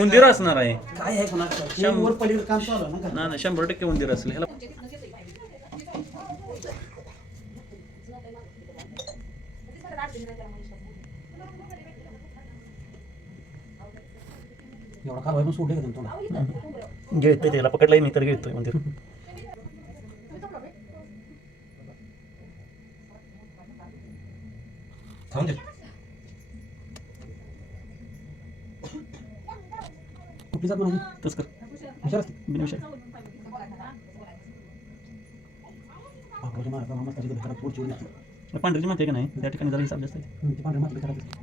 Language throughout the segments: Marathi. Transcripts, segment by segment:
उंदीर असणार आहे. काय आहे कोणा वर पलीकडे काम चालू आहे ना ना ना शंभर टक्के उंदीर असेल. ह्याला एवढा सोडले का तुला. गिळतोय त्याला पकडलाय मी तर गिळतोय उंदीर. थांब दे कुठली जात नाही तस कर. हुशार असते. बिनविषय. पांढरीची माहिती आहे का नाही? त्या ठिकाणी जरा हिसाब जास्त आहे. हम्म, ते पांढऱ्या मातीला घरात असते.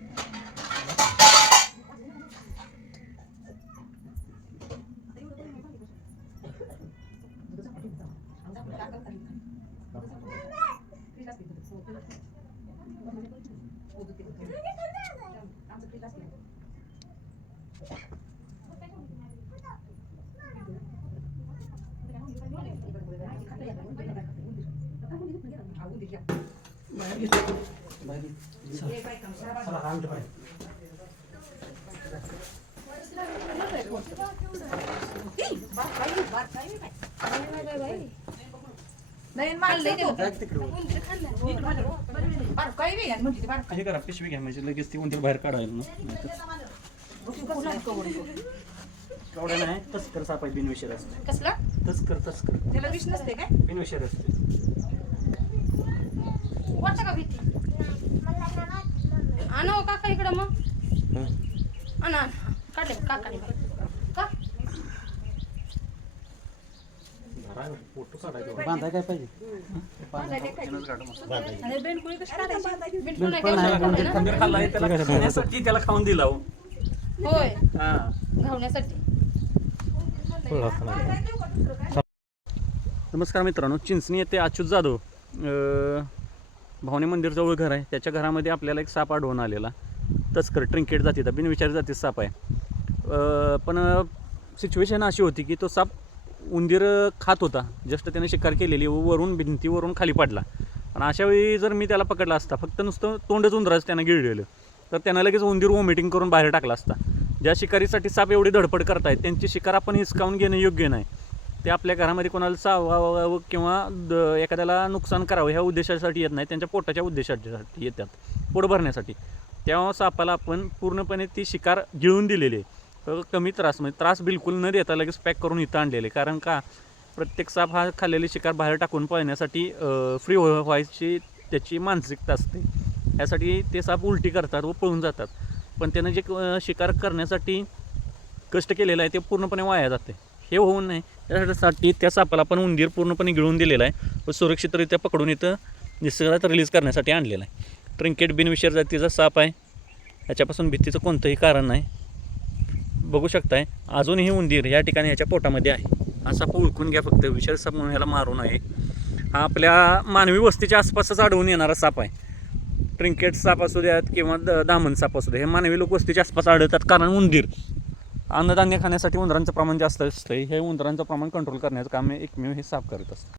बाहेर घे. बाहेर घे. चला, चला, आमच्या बाहेर. तिकडे वर. हे करा पिशवी घ्या म्हणजे लगेच ती उंदीर बाहेर काढायला ना केवढ्या नाही तस्कर साप आहे बिनविषय असते कसला तस्कर तस्कर त्याला विष नसते काय बिनविषय असते वाटतं का भीती? आणा हो काका इकडं मग. आणा आणा. काढले काकाने का? फोटो काढायचा? बांधाय काय पाहिजे त्याला खाऊन दिला हो. होय. हा. घावण्यासाठी नमस्कार मित्रांनो चिंचणी येथे अच्युत जाधव. अं, भावने मंदिरजवळ घर आहे. त्याच्या घरामध्ये आपल्याला एक साप आढळून आलेला. तस्कर ट्रिंकेट जातीचा बिनविचारी जातीचा साप आहे. पण सिच्युएशन अशी होती की तो साप उंदीर खात होता. जस्ट त्याने शिकार केलेली व वरून भिंतीवरून खाली पडला. पण अशा वेळी जर मी त्याला पकडला असता फक्त नुसतं तोंडच उंदराच त्यानं गिळलेलं. तर त्यानं लगेच उंदीर वॉमिटिंग करून बाहेर टाकला असता. ज्या शिकारीसाठी साप एवढी धडपड करतायत त्यांची शिकार आपण हिसकावून घेणं योग्य नाही. ते आपल्या घरामध्ये कोणाला चावावं किंवा द- एखाद्याला नुकसान करावं ह्या उद्देशासाठी येत नाही. त्यांच्या पोटाच्या उद्देशासाठी येतात. पोट भरण्यासाठी. तेव्हा सापाला आपण पूर्णपणे ती शिकार गिळून दिलेली आहे. कमी त्रास म्हणजे त्रास बिलकुल न देता लगेच पॅक करून इथं आणलेले कारण का? प्रत्येक साप हा खाल्लेली शिकार बाहेर टाकून पळण्यासाठी फ्री हो- व्हायची त्याची मानसिकता असते. यासाठी ते साप उलटी करतात व पळून जातात. पण त्यानं जे शिकार करण्यासाठी कष्ट केलेलं आहे ते पूर्णपणे वाया जाते. हे होऊ नये त्यासाठी त्या सापाला आपण उंदीर पूर्णपणे गिळून दिलेला आहे. व सुरक्षितरित्या पकडून इथं निसर्गात रिलीज करण्यासाठी आणलेला आहे. ट्रिंकेट बिनविषार जातीचा साप आहे. याच्यापासून भीतीचं कोणतंही कारण नाही. बघू शकताय अजूनही उंदीर या ठिकाणी याच्या पोटामध्ये आहे. हा साप ओळखून घ्या फक्त. विषारी साप म्हणून ह्याला मारू नये हा आपल्या मानवी वस्तीच्या आसपासच आढळून येणारा साप आहे. ट्रिंकेट साप असू द्यात किंवा द दामन साप असू द्या हे मानवी लोक वस्तीच्या आसपास आढळतात. कारण उंदीर अन्नधान्य खाण्यासाठी उंदरांचं प्रमाण जास्त असतं हे उंदरांचं प्रमाण कंट्रोल करण्याचं काम एकमेव हे साफ करत असतं.